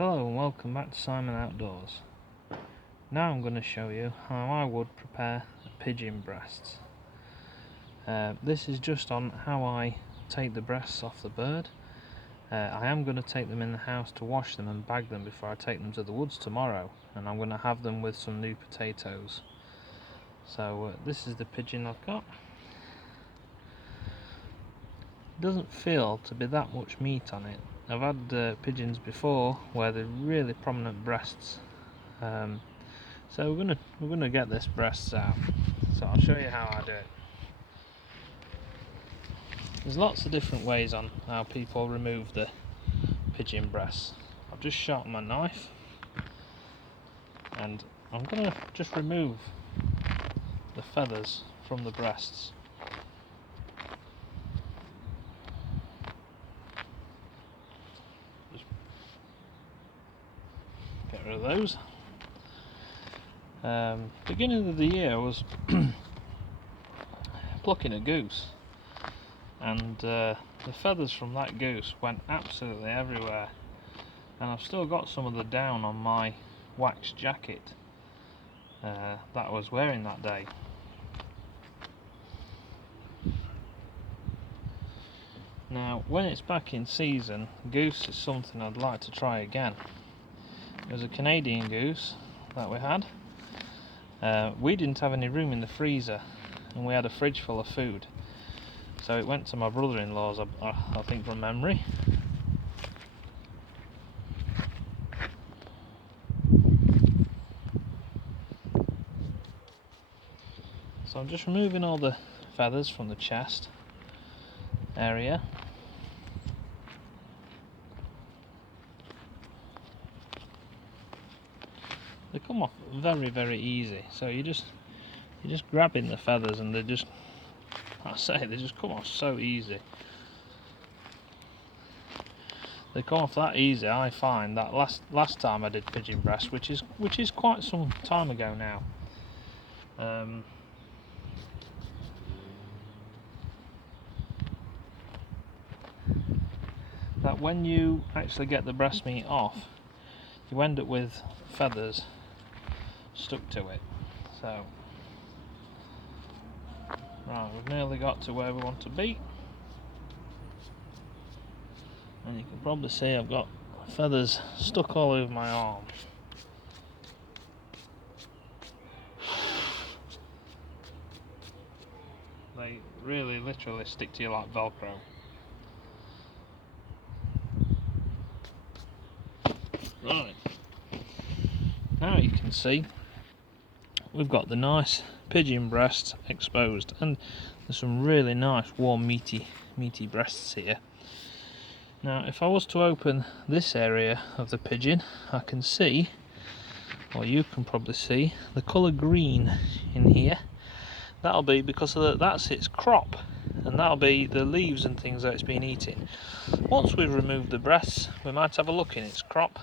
Hello and welcome back to Simon Outdoors. Now I'm going to show you how I would prepare pigeon breasts. This is just on how I take the breasts off the bird. I am going to take them in the house to wash them and bag them before I take them to the woods tomorrow, and I'm going to have them with some new potatoes. So this is the pigeon I've got. It doesn't feel to be that much meat on it. I've had pigeons before where they're really prominent breasts, so we're gonna get this breasts out. So I'll show you how I do it. There's lots of different ways on how people remove the pigeon breasts. I've just sharpened my knife, and I'm gonna just remove the feathers from the breasts. Get rid of those. Beginning of the year I was plucking a goose, and the feathers from that goose went absolutely everywhere, and I've still got some of the down on my wax jacket that I was wearing that day. Now when it's back in season, goose is something I'd like to try again. It was a Canadian goose that we had. We didn't have any room in the freezer, and we had a fridge full of food, so it went to my brother-in-law's, I think from memory. So I'm just removing all the feathers from the chest area. They come off very easy, so you're just grabbing the feathers, and they just come off so easy. They come off that easy. I find that last time I did pigeon breast, which is quite some time ago now. That when you actually get the breast meat off, you end up with feathers stuck to it. So right, we've nearly got to where we want to be, and you can probably see I've got feathers stuck all over my arm. They really literally stick to you like Velcro. Right, now you can see we've got the nice pigeon breast exposed, and there's some really nice warm meaty breasts here. Now if I was to open this area of the pigeon, I can see, or you can probably see, the colour green in here. That'll be because that's its crop, and that'll be the leaves and things that it's been eating. Once we've removed the breasts, we might have a look in its crop.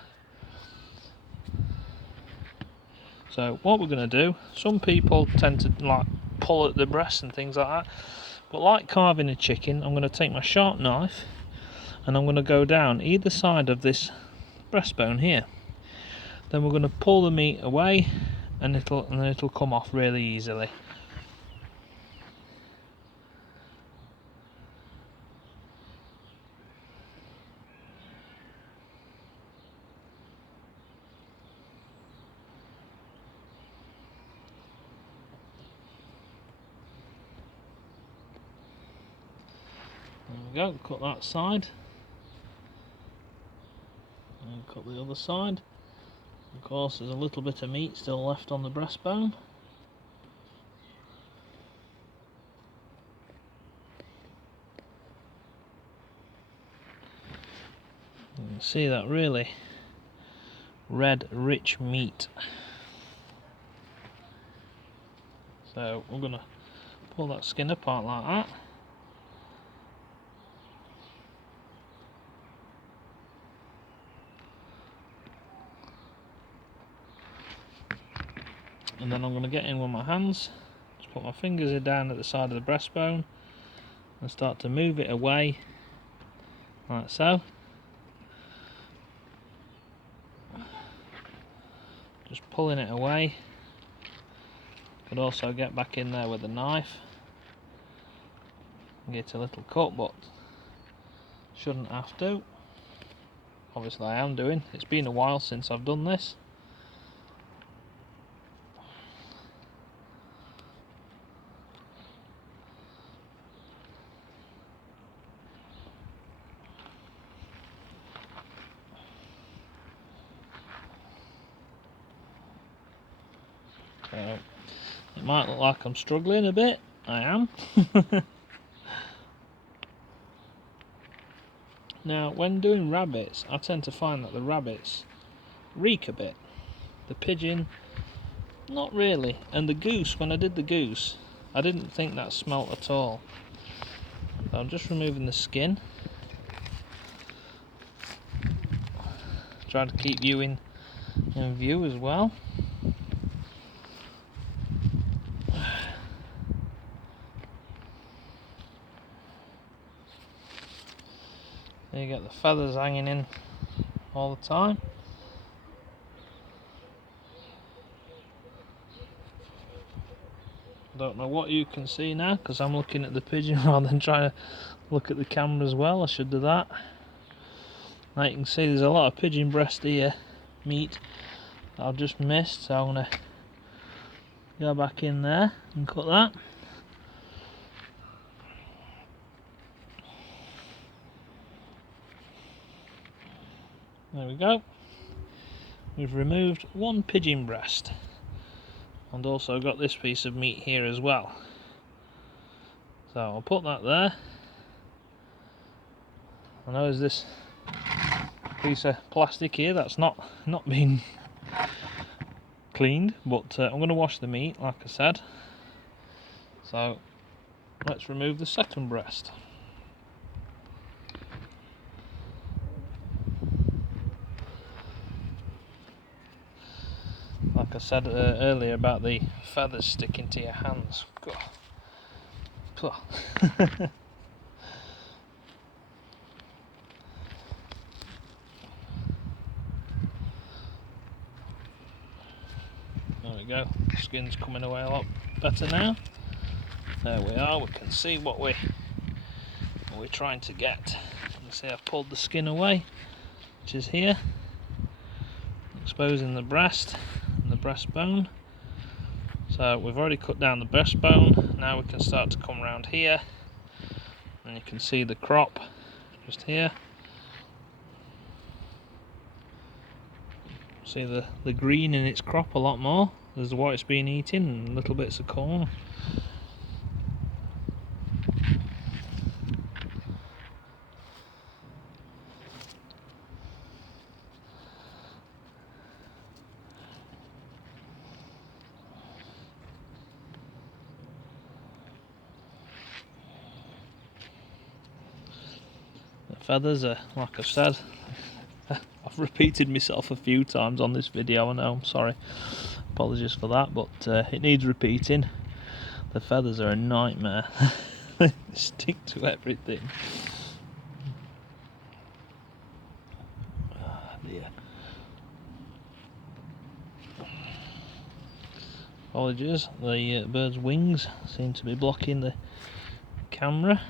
So what we're going to do, some people tend to like pull at the breasts and things like that, but like carving a chicken, I'm going to take my sharp knife and I'm going to go down either side of this breastbone here. Then we're going to pull the meat away, and it'll come off really easily. There we go, cut that side, and cut the other side. Of course there's a little bit of meat still left on the breastbone. You can see that really red, rich meat. So we're going to pull that skin apart like that. And then I'm going to get in with my hands, just put my fingers down at the side of the breastbone and start to move it away like so. just pulling it away. Could also get back in there with a knife and get a little cut, but shouldn't have to. Obviously I am doing. It's been a while since I've done this. So it might look like I'm struggling a bit. I am. Now, when doing rabbits, I tend to find that the rabbits reek a bit. The pigeon, not really. And the goose, when I did the goose, I didn't think that smelt at all. So I'm just removing the skin. Try to keep you in view as well. You get the feathers hanging in all the time. Don't know what you can see now because I'm looking at the pigeon rather than trying to look at the camera as well. I should do that. Now you can see there's a lot of pigeon breast ear meat that I've just missed, so I'm going to go back in there and cut that. There we go. We've removed one pigeon breast and also got this piece of meat here as well. So I'll put that there. I know there's this piece of plastic here that's not been cleaned, but I'm going to wash the meat like I said. So let's remove the second breast. Like I said earlier about the feathers sticking to your hands. There we go, skin's coming away a lot better now. There we are, we can see what we're trying to get. You can see I've pulled the skin away, which is here, exposing the breast and the breastbone. So we've already cut down the breastbone, now we can start to come around here, and you can see the crop just here. See the green in its crop a lot more. There's what it's been eating and little bits of corn. The feathers are, like I said, I've repeated myself a few times on this video, I know, I'm sorry. Apologies for that, but it needs repeating. The feathers are a nightmare. They stick to everything. Oh dear. Apologies, the bird's wings seem to be blocking the camera.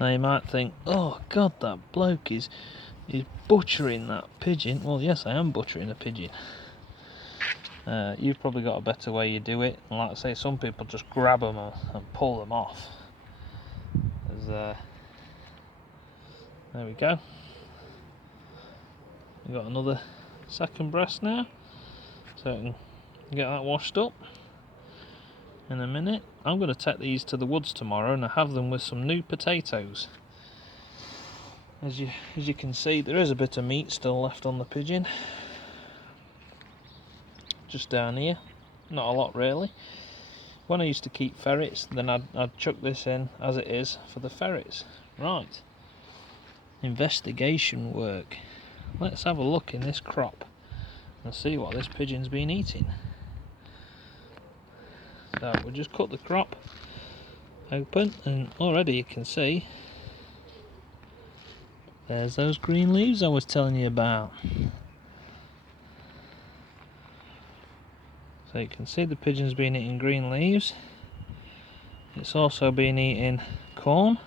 Now you might think, oh god, that bloke is butchering that pigeon. Well, yes, I am butchering a pigeon. You've probably got a better way you do it. And like I say, some people just grab them and pull them off. There we go. We've got another second breast now, so I can get that washed up in a minute. I'm going to take these to the woods tomorrow and I have them with some new potatoes. As you can see, there is a bit of meat still left on the pigeon. Just down here, not a lot really. When I used to keep ferrets, then I'd chuck this in as it is for the ferrets. Right, investigation work. Let's have a look in this crop and see what this pigeon's been eating. So we'll just cut the crop open, and already you can see there's those green leaves I was telling you about. So you can see the pigeon's been eating green leaves. It's also been eating corn.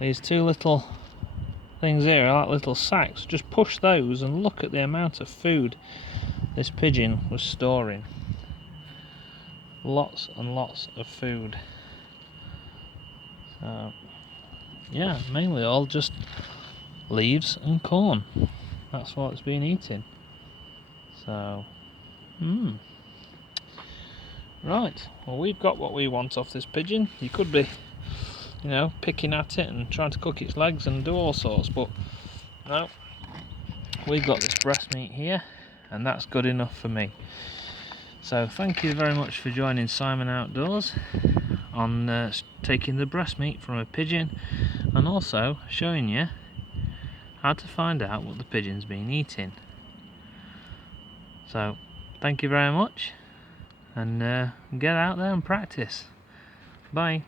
These two little things here are like little sacks. Just push those and look at the amount of food this pigeon was storing. Lots and lots of food. So yeah, mainly all just leaves and corn. That's what it's been eating. So right, well, we've got what we want off this pigeon. You could be, you know, picking at it and trying to cook its legs and do all sorts, but no, we've got this breast meat here, and that's good enough for me. So thank you very much for joining Simon Outdoors on taking the breast meat from a pigeon, and also showing you how to find out what the pigeon's been eating. So thank you very much, and get out there and practice. Bye.